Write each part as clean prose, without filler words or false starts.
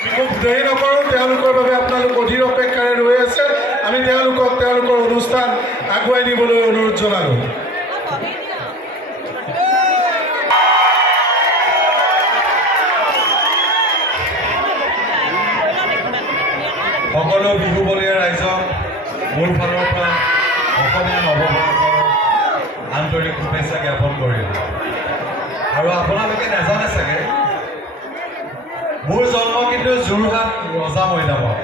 খুব দেৰি নকৰোঁ, তেওঁলোকৰ বাবে আপোনালোক অধীৰ অপেক্ষাৰে ৰৈ আছে। আমি তেওঁলোকৰ অনুষ্ঠান আগুৱাই নিবলৈ অনুৰোধ জনালোঁ। সকলো বিহুবলীয়া ৰাইজক মোৰ ফালৰ পৰা অসমীয়া নৱবৰ্ষৰ আন্তৰিক শুভেচ্ছা জ্ঞাপন কৰিলোঁ। আৰু আপোনালোকে নাজানে চাগে, মোৰ জন্ম কিন্তু যোৰহাট ৰজা মৈদামত।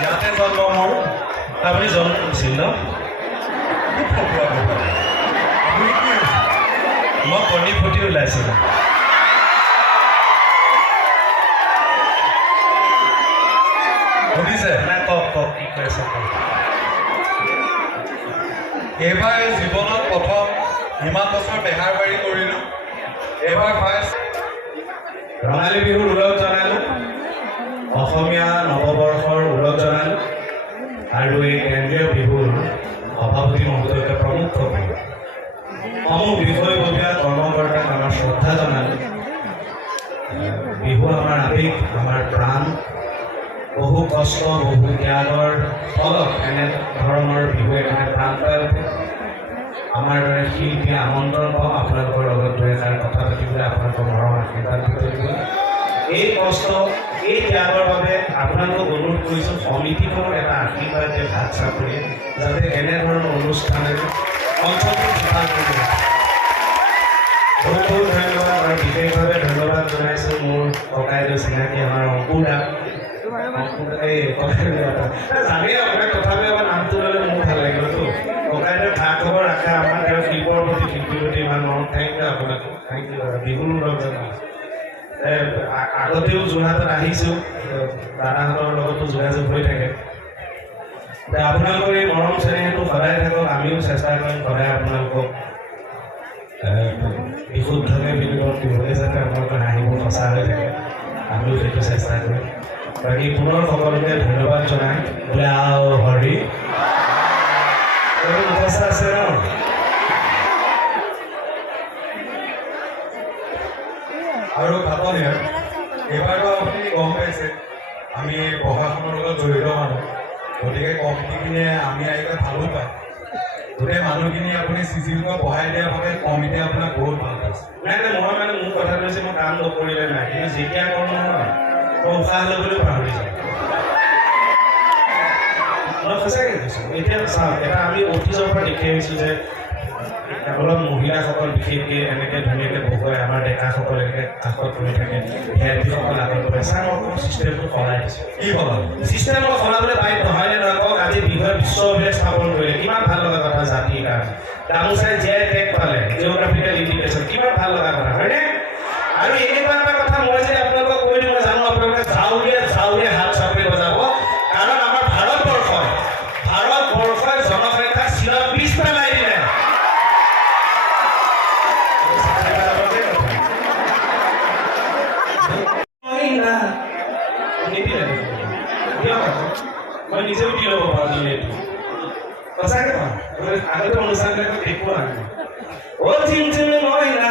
ইয়াতে জন্ম মোৰ। আপুনি জন্ম হৈছিল ন? আপুনি কি মই কণী ফুটি ওলাইছিলোঁ। শুনিছে? নাই কওক কি কৈ আছে কওক। এইবাৰ জীৱনত প্ৰথম ইমান বছৰ বেহাৰবাৰী কৰিলোঁ। এইবাৰ ফাৰ্ষ্ট ৰঙালী বিহুৰ ওলগ জনালোঁ, অসমীয়া নৱবৰ্ষৰ ওলগ জনালোঁ, আৰু এই কেন্দ্ৰীয় বিহুৰ সভাপতি মহোদয়কে প্ৰমুখ সমূহ বিষয়ববীয়া কৰ্মকৰ্তাক আমাৰ শ্ৰদ্ধা জনালোঁ। বিহু আমাৰ আৱেগ, আমাৰ প্ৰাণ। বহু কষ্ট, বহু ত্যাগৰ ফলত এনেধৰণৰ বিহু এখানে প্ৰাণ পাই উঠে। আমাৰ দৰে শিল্পীয়ে আমন্ত্ৰণ পাওঁ আপোনালোকৰ লগত দুএষাৰ কথা পাতিবলৈ, আপোনালোকৰ মৰম আশীৰ্বাদ দিব। এই কষ্ট, এই ত্যাগৰ বাবে আপোনালোকক অনুৰোধ কৰিছোঁ, সমিতিখনক এটা আশীৰ্বাদ দিয়ে হাত চাপৰি, যাতে এনেধৰণৰ অনুষ্ঠানেৰে অঞ্চলটো বিশাল কৰি দিয়ে। বহুত বহুত ধন্যবাদ। আৰু বিশেষভাৱে ধন্যবাদ জনাইছোঁ মোৰ ককাইদেউ চিনাকি আমাৰ অংকুৰদা। এই জানেই আপোনাক, তথাপিও আমাৰ নামটো ল'লে মোৰ ভাল লাগিলতো। ককাইদেউ খা খবৰ ৰাখে, আমাৰ তেওঁ শিল্পৰ প্ৰতি, শিল্পীৰ প্ৰতি ইমান মৰম। থেংক ইউ আপোনাক, থেংক ইউ। বিহুৰ লগ জনাওঁ। আগতেও যোৰহাটত আহিছোঁ, দাদাহঁতৰ লগতো যোগাযোগ হৈ থাকে। আপোনালোকৰ এই মৰম চেনেহটো সদায় থাকক। আমিও চেষ্টা কৰিম সদায় আপোনালোকক বিশুদ্ধকৈ বিনোদন দিবলৈ, যাতে আপোনালোকৰ হাঁহিবোৰ সঁচা হৈ থাকে। আমিও সেইটো চেষ্টা কৰিম। বাকী পুনৰ সকলোকে ধন্যবাদ জনাই বোলে আও হৰি মুখস্থ আছে ন? আৰু ভাতনীয় এইবাৰতো আপুনি গম পাইছে, আমি প্ৰশাসনৰ লগত জড়িত মানুহ, গতিকে কমিটিখিনিয়ে আমি আহিলে ভালো পায়। গোটেই মানুহখিনি আপুনি চিচিলকৈ বহাই দিয়াৰ বাবে কমিটিয়ে আপোনাক বহুত ভাল পাইছে। নাই মই মোৰ কথাটো হৈছে, মই কাম নকৰিলে নাই, কিন্তু যেতিয়া কৰোঁ নহয় মই উশাহ ল'বলৈ পাহৰি যাওঁ। মই সঁচাকৈ কৈছোঁ। এতিয়া চাওক, এটা আমি অতীজৰ পৰা দেখি আহিছোঁ যে অলপ মহিলাসকল বিশেষকৈ এনেকৈ ধুনীয়াকৈ বহুৱাই, আমাৰ ডেকাসকল এনেকৈ কাষত ৰৈ থাকে, ভিআইপিসকল আগত কৰে। চাই মই অকণমান ছিষ্টেমটো সলাই দিছোঁ। কি সলাল? ছিষ্টেমটো সলাবলৈ বাধ্য নহয়নে নহয় কওক? আজি বিহুৱে বিশ্ব অভিলেখ স্থাপন কৰিলে, কিমান ভাল লগা কথা জাতিৰ কাৰণে। গামোচাই জীয়াই টেগ পালে, জিঅ'গ্ৰাফিকেল ইণ্ডিকেশ্যন, কিমান ভাল লগা কথা হয়নে? আৰু এনেকুৱা এটা কথা মই যে আপোনালোকক কৈ দিওঁ, জানো আপোনালোকে ঝাউৰীয়ে হাত চাপৰি বজাব। কাৰণ আমাৰ ভাৰতবৰ্ষই জনসংখ্যা ২৬ পেলাই দিলে। মই নিজেও দি ল'ব পাৰোঁ দিলেটো, সঁচাকৈ পাওঁ। আগতে অনুষ্ঠানবিলাকত দেখুৱা নাই। অ চিমচিমি মইনা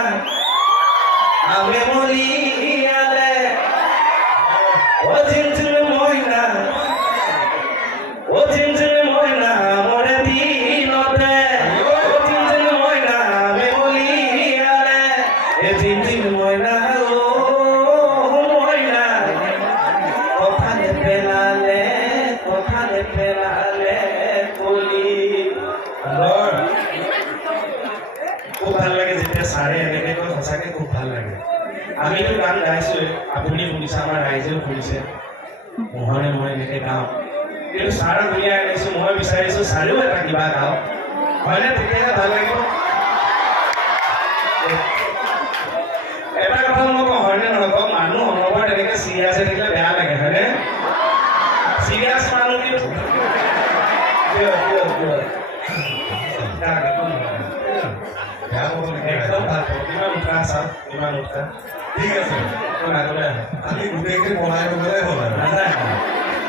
আমে মলিয়ালে, অ চিমচিমি মইনা, অ চিমচিমি মইনা মৰে দিনতে, অ চিমচিমি মইনা আমে মলিয়ালে, এ চিমচিমি মইনা অ মইনা, কথা নেপেলালে কলি। খুব ভাল লাগে যেতিয়া ছাৰে এনেকৈ কয়, সঁচাকৈ খুব ভাল লাগে। আমিতো গান গাইছোঁৱে, আপুনি শুনিছে, আমাৰ ৰাইজেও শুনিছে, মোহনে মই এনেকৈ গাওঁ। কিন্তু ছাৰক উলিয়াই আনিছোঁ, মই বিচাৰিছোঁ ছাৰেও এটা কিবা গাওঁ, হয়নে? তেতিয়াহে ভাল লাগিব। এটা কথা মই কওঁ, হয়নে নহয় কওক? মানুহ অনবৰত এনেকৈ চিৰিয়াছ হৈ থাকিলে বেয়া লাগে, হয়নে? চিৰিয়াছ মানুহ কি একদম ভাল পাওঁ। কিমান উৎসাহ চাওক, কিমান উৎসাহ। ঠিক আছে, আগলৈ আহে। আমি গোটেইখিনি বনাই ল'বলৈ হ'ল আৰু।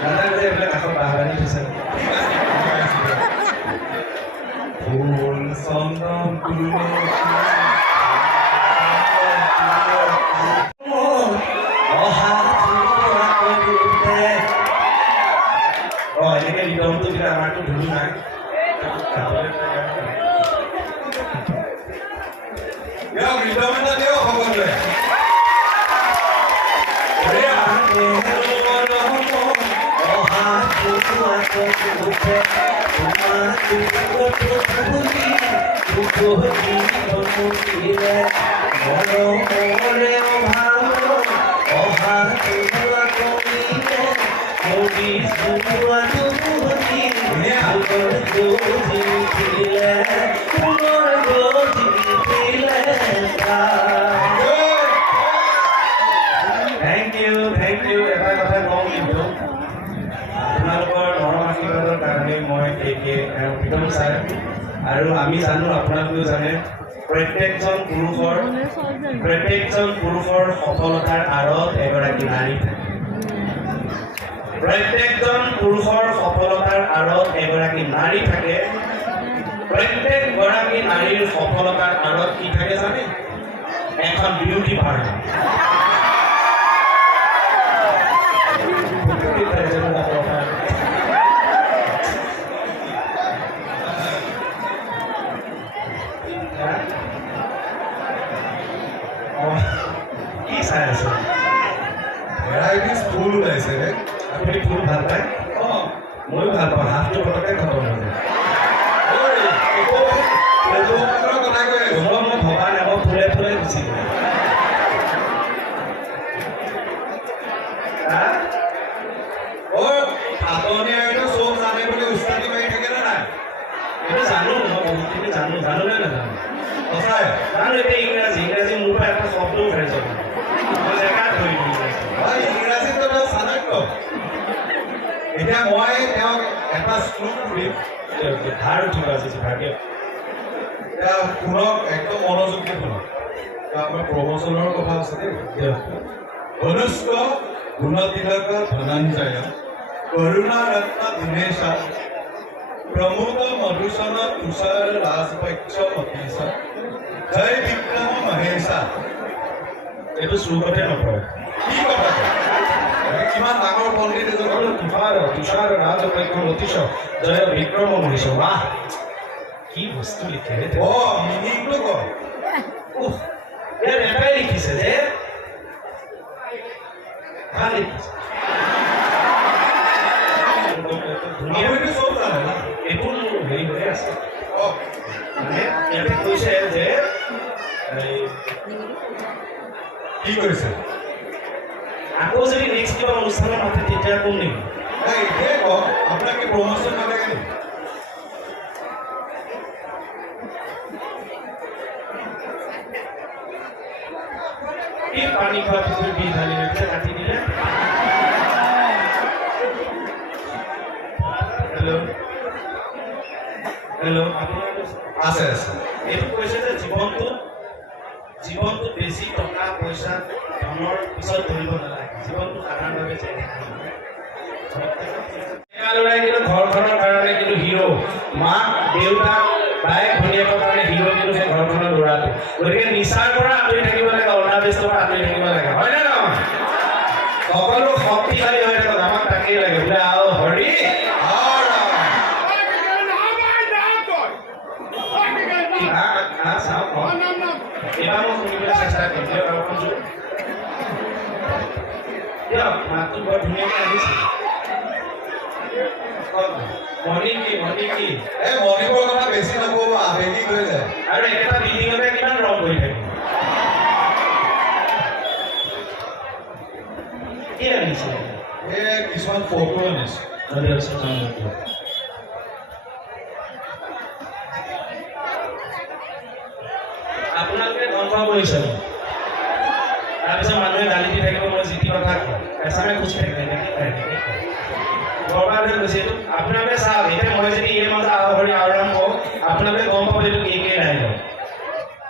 নাজানে যে এইবিলাক কাষত বাহানি থৈছে। ফুল চন্দন তুলসী একদম চাই আৰু আমি জানো আপোনালোকেও জানে প্ৰত্যেকজন পুৰুষৰ সফলতাৰ আঁৰত এগৰাকী নাৰী থাকে প্ৰত্যেকজন পুৰুষৰ সফলতাৰ আঁৰত এগৰাকী নাৰী থাকে প্ৰত্যেকগৰাকী নাৰীৰ সফলতাৰ আঁৰত কি থাকে জানে এখন বিউটি পাৰ্লাৰ কি চাই আছে ভেৰাইটিজ ফুল ওলাইছে ৰে আপুনি ফুল ভাল পায় অঁ ময়ো ভাল পাওঁ হাতটো পটককৈ খতম হৈ যায় কথা কৈ আছো মই ভবা নাই মই ফুলে ফুলে গুচি গ'ল হাতনীয়া চব জানে বুলি উস্তাদি মাৰি থাকে নে নাই এইটো জানো মই বহুতখিনি জানো নে নাজানো সঁচাই জানো এতিয়া ইংৰাজী মোৰ পৰা এটা শব্দও ফ্ৰেছ হ'ব মই জেগাত ধৰি ইংৰাজীত তই চাণক্য এতিয়া মই তেওঁক এটা স্কুল খুলিম ধাৰ উঠিব আছে ভাগ্য এতিয়া শুনক একদম মনোযোগ দি শুনক আমাৰ প্ৰমোচনৰ কথা আছে দেই অনুষ্ক গুণতিলক ধনঞ্জয় কৰুণাৰত্ন দীনেশ প্ৰমোদ মধুসূদন তুষাৰ ৰাজপক্ষ মতীশ জয় বিক্ৰম মহেশা এইটো চুকতে নপৰে কি কথা কিমান ডাঙৰ পণ্ডিত এজন তুষাৰ ৰাজপক্ষ মতীশ জয় বিক্ৰম মহেশ বাহ কি বস্তু লিখে মিনিংটো ক এটাই লিখিছে যে ভাল লিখিছে আপুনিতো চব জানে না এইটো মোৰ হেৰি হৈ আছে অঁ মানে ইয়াতে কৈছে যে কি কৰিছে আকৌ যদি নেক্সট কিবা অনুষ্ঠানত মাতে তেতিয়া কম নেকি এতিয়াই কওক আপোনাক কি প্ৰমোচন নালাগে নেকি কি পানী খোৱা পিছত বি ঢালি পেলাই কাটি দিলে হেল্ল' আপোনাৰ আছে আছে এইটো কৈছে যে জীৱনটো বেছি টকা পইচা ধনৰ পিছত ধৰিব নালাগে জীৱনটো সাধাৰণভাৱে জীয়াই ল'ৰাই কিন্তু ঘৰখনৰ কাৰণে কিন্তু হিৰো মাক দেউতাক বায়েক ভনীয়েকৰ কাৰণে হিৰো কিন্তু সেই ঘৰখনৰ ল'ৰাটো গতিকে নিচাৰ পৰা আঁতৰি থাকিব লাগে অনাবেষ্টৰ পৰা আঁতৰি থাকিব লাগে হয় নে নহয় সকলো শক্তিশালী হৈ থাকক আমাক তাকেই লাগে বোলে আও হৰি এবাৰ মই শুনিবলৈ চেষ্টা কৰিম দিয়ক আৰু শুনছো দিয়ক মাতটো বৰ ধুনীয়াকৈ আহিছে মৰ্ণিং কি এই মৰ্ণিঙৰ কথা বেছি নক'ব আবেগিক হৈ যায় আৰু একেটা বিল্ডিঙতে কিমান ৰং কৰি থাকে কি আনিছে এই কিছুমান ফটো আনিছোঁ আপোনালোকে ধ্বংস কৰিছে তাৰপিছত মানুহে গালি দি থাকিব মই যি টি কথা কওঁ এচামে খুচি থাকে বৰবাদ হৈ গৈছে এইটো আপোনালোকে চাওক এতিয়া মই যদি এই মাজত হৰি আৰাম কওঁ আপোনালোকে গম পাব এইটো একে নাই লয়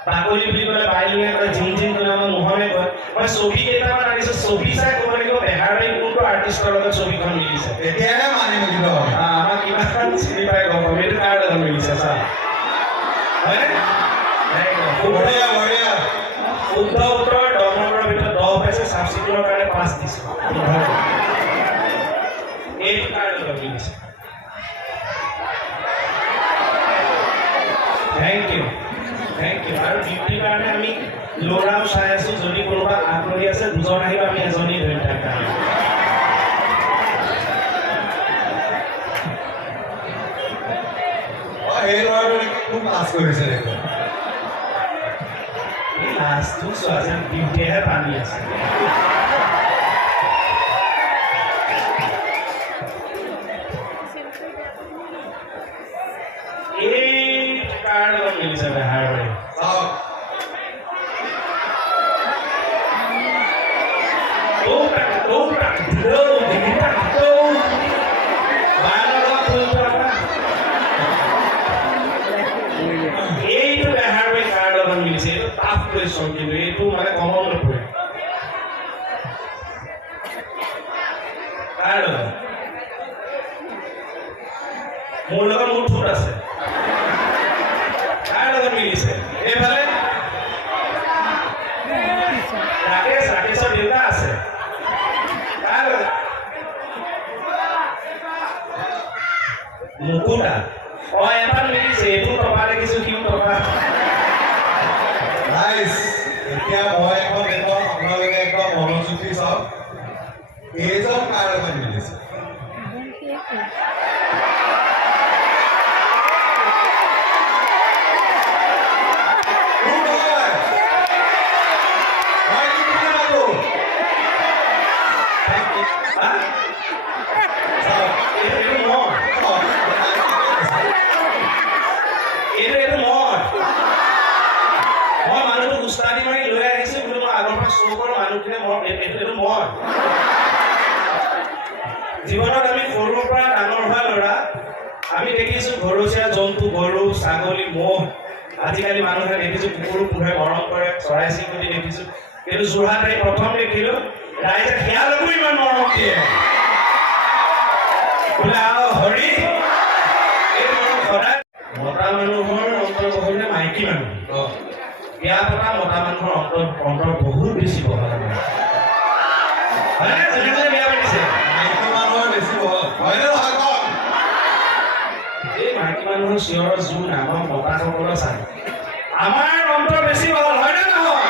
বাকলি বুলি ক'লে বাইলুঙে কয় জিন ক'লে আমাৰ মোহনে কয় মই ছবি কেইটামান আনিছোঁ ছবি চাই ক'ব লাগিব বেহাৰবাৰী কোনটো আৰ্টিষ্টৰ লগত ছবিখন মিলিছে তেতিয়াহে মানি মেলিব আমাক কিমান চিনি পাই গম পাম এইটো কাৰ লগত মিলিছে চা হয়নে বঢ়িয়া বঢ়িয়া শুদ্ধ উত্তৰ 10 নম্বৰৰ ভিতৰত 10 পাইছে চাফ চিকুণৰ কাৰণে 5 দিছে এইটো কাৰ লগত মিলিছে থেংক ইউ আৰু ডিউটিৰ কাৰণে আমি ল'ৰাও চাই আছো যদি কোনোবা আগ্ৰহী আছে দুজন আহিব আমি এজনেই ধৰি থাকা সেই ল'ৰাটোৱে খুব লাজ কৰিছে দেখোন এই লাজটো চোৱা যেন ডিউটিহে টানি আছে এই কাৰ লগত মিলিছে বেহাৰবাৰী চাওক পৰিশ্ৰম, কিন্তু এইটো মানে কমন নপৰে। কাৰ লগত? মোৰ লগত মোৰ ঠোঁট আছে। কাৰ লগত মিলিছে? এইফালে ৰাকেশৰ দেউতা আছে। কাৰ লগত? মুকুতা। এবাৰ মিলিছে, এইটো টপা দেখিছো, সিও টপা। নাইচ। এতিয়া মই এখন দেখুৱাম, আপোনালোকে একদম মনোযোগী চাওক। এইজন কাৰ লগত মিলিছে? জীৱনত আমি সৰুৰ পৰা ডাঙৰ হোৱা ল'ৰা, আমি দেখিছো ঘৰচীয়া জন্তু, গৰু, ছাগলী, মহ। আজিকালি মানুহে দেখিছো কুকুৰ পোহে, মৰম কৰে, চৰাই চিৰিকটি দেখিছো। কিন্তু যোৰহাট আহি প্ৰথম দেখিলো ৰাইজে শিয়ালকো ইমান মৰম দিয়ে। বোলে হৰি এই মৰম সদায়। মতা মানুহৰ অন্তৰ বহল নে মাইকী মানুহ? বিয়া পতা মতা মানুহৰ অন্তৰ বহুত বেছি বহল। হয়নে? যোনে যোনে বিয়া পাতিছে মাইকী মানুহৰ বেছি বহল হয়নে নহয় কওক? এই মাইকী মানুহৰ চিঞৰৰ জোৰ নামৰ মতাসকলৰ চাই আমাৰ অন্তৰ বেছি বহল, হয়নে নহয়?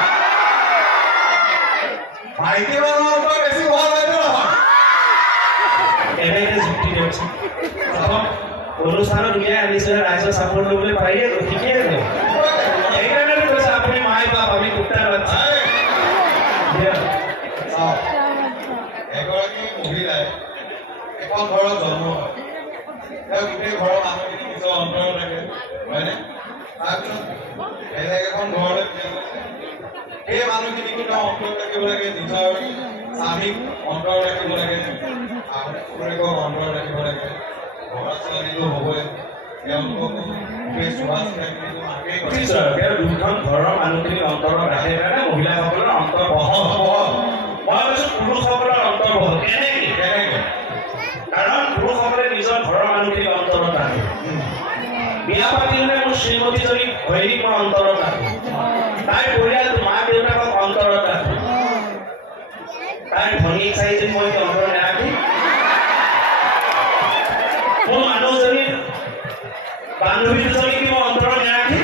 মাইকী মানুহৰ অন্তৰ বেছি বহল হয়নে নহয়? এনেকে যুক্তি দিয়কচোন। প্ৰথম অনুষ্ঠানত উলিয়াই আনিছে, ৰাইজৰ চাপৰ্ট ল'বলৈ পাৰিয়ে গ'ল, ঠিকেই গ'ল। সেইকাৰণে কৈছে আপুনি মাই বাপ, আমি কুত্তাৰ বাচ্চা। চাওক, এগৰাকী মহিলাই এখন ঘৰত জন্ম হয়, তেওঁ গোটেই ঘৰৰ মানুহখিনি নিজৰ অন্তৰত থাকে, হয়নে? তাৰপিছত বেলেগ এখন ঘৰলৈ বিয়া গৈছে, সেই মানুহখিনিকো তেওঁ অন্তৰত ৰাখিব লাগে, নিজৰ স্বামীক অন্তৰত ৰাখিব লাগে, শাহুৱেকক অন্তৰত ৰাখিব লাগে, ল'ৰা ছোৱালীটো হ'বই, তেওঁলোককো গোটেই চোৱা চিতাখিনিতো মাকেই কৰে। দুখন ঘৰৰ মানুহখিনিক অন্তৰত ৰাখে কাৰণে মহিলাসকলৰ অন্তৰ বহল। মই কৈছো পুৰুষসকলৰ অন্তৰ বহল। কেনেকে? কাৰণ পুৰুষসকলে নিজৰ ঘৰৰ মানুহখিনিক অন্তৰত ৰাখে। বিয়া পাতিলে মোৰ শ্ৰীমতীজনীক ভৈৰীক মই অন্তৰত ৰাখো, তাইৰ পৰিয়ালটো মা দেউতাকক অন্তৰত ৰাখো, তাইৰ ভনীয়েক চাৰিজনী মই অন্তৰত নাৰাখি, মোৰ মানুহজনীৰ বান্ধৱী দুজনীক মই অন্তৰত নাৰাখি,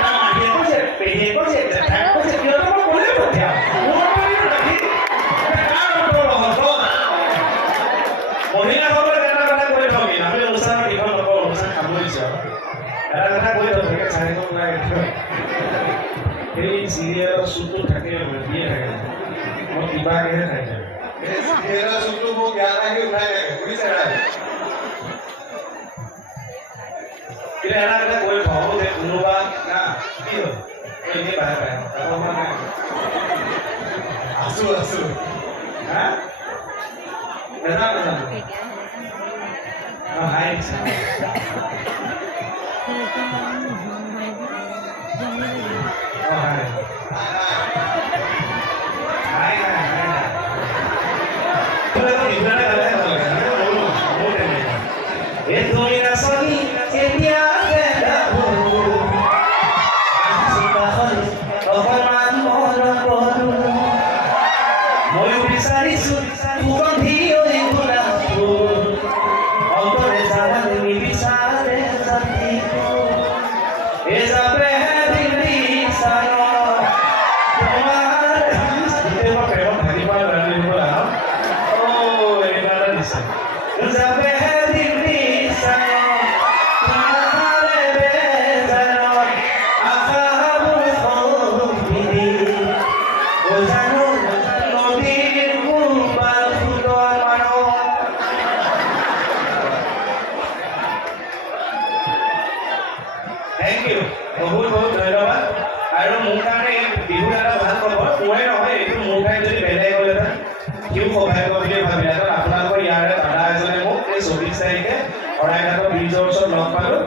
তাৰ মাহীয়ে কৈছে, পেহীয়ে কৈছে, জেঠাই কৈছে, সিহঁতক মই ক'লে পঠিয়াম, মোৰ অন্তৰত ৰাখি কাৰ অন্তৰ বহল? মহিলাসকলক এটা কথা কৈ থওঁ, আমি অনুষ্ঠানত দীঘল নকওঁ, অনুষ্ঠান সামৰিছো। এটা কথা কৈ থওঁ, ভালকে চাই থ'ব লাগে। সেই চিৰিয়েলৰ শ্বুটটো থাকে, দিয়ে থাকে, মই কিবাকেহে থাকে। এই চিৰিয়েলৰ শ্বুটটো মোক ইয়াত আহি উঠাই থাকে, বুজিছে ৰাইজ? কিন্তু এটা কথা কৈ থওঁ যে কোনোবা না কি হ'ল এনেই বাহে বাহে আছো হা নেজানো হাই Thank you. বহুত বহুত ধন্যবাদ। আৰু মোৰ কাৰণে বিহুৰ এটা ভাল খবৰ, মোৰে নহয়, এইটো মোৰ ঠাইত যদি বেলেগ হ'লহেঁতেন সিও সৌভাগ্য বুলি ভাবিলেহেঁতেন। আপোনালোকৰ ইয়াৰে দাদা এজনে মোক এই 24 তাৰিখে শৰাইঘাটৰ ব্ৰিজৰ ওচৰত লগ পালোঁ,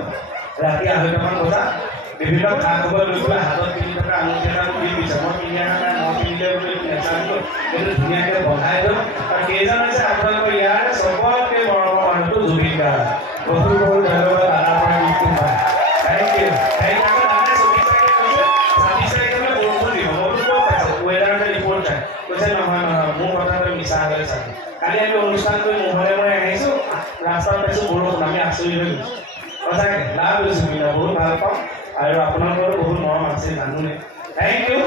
ৰাতি 2:30মান বজাত। বিভিন্ন খা খবৰ লৈ পেলাই হাতত পিন্ধি থকা আঙুঠি এটা নাজানো কিন্তু ধুনীয়াকৈ বনাই দিওঁ আৰু কেইজন হৈছে আপোনালোকৰ ইয়াৰ চবতকৈ মৰমৰ মানুহটো জুবিন গাৰ্গ বহুত বহুত ধন্যবাদ দাদাৰ পৰা গিফ্টটো পায় থেংক ইউ দাদাই 24 তাৰিখে কৈছে 26 তাৰিখে বৰষুণ দিব মইতো ক'ত পাইছোঁ ৱেডাৰতে ৰিপৰ্ট চাই কৈছে নহয় নহয় মোৰ কথাটো মিছা হ'লে চাগে কালি আমি অনুষ্ঠান কৰি মোহৰে মই আহিছোঁ ৰাস্তাত পাইছোঁ বৰষুণ আমি আচৰিত হৈ গৈছোঁ সঁচাকৈ লাভ হৈছোঁ মিলা বহুত ভাল পাওঁ আৰু আপোনালোকৰ বহুত মৰম আছে জানোনে থেংক ইউ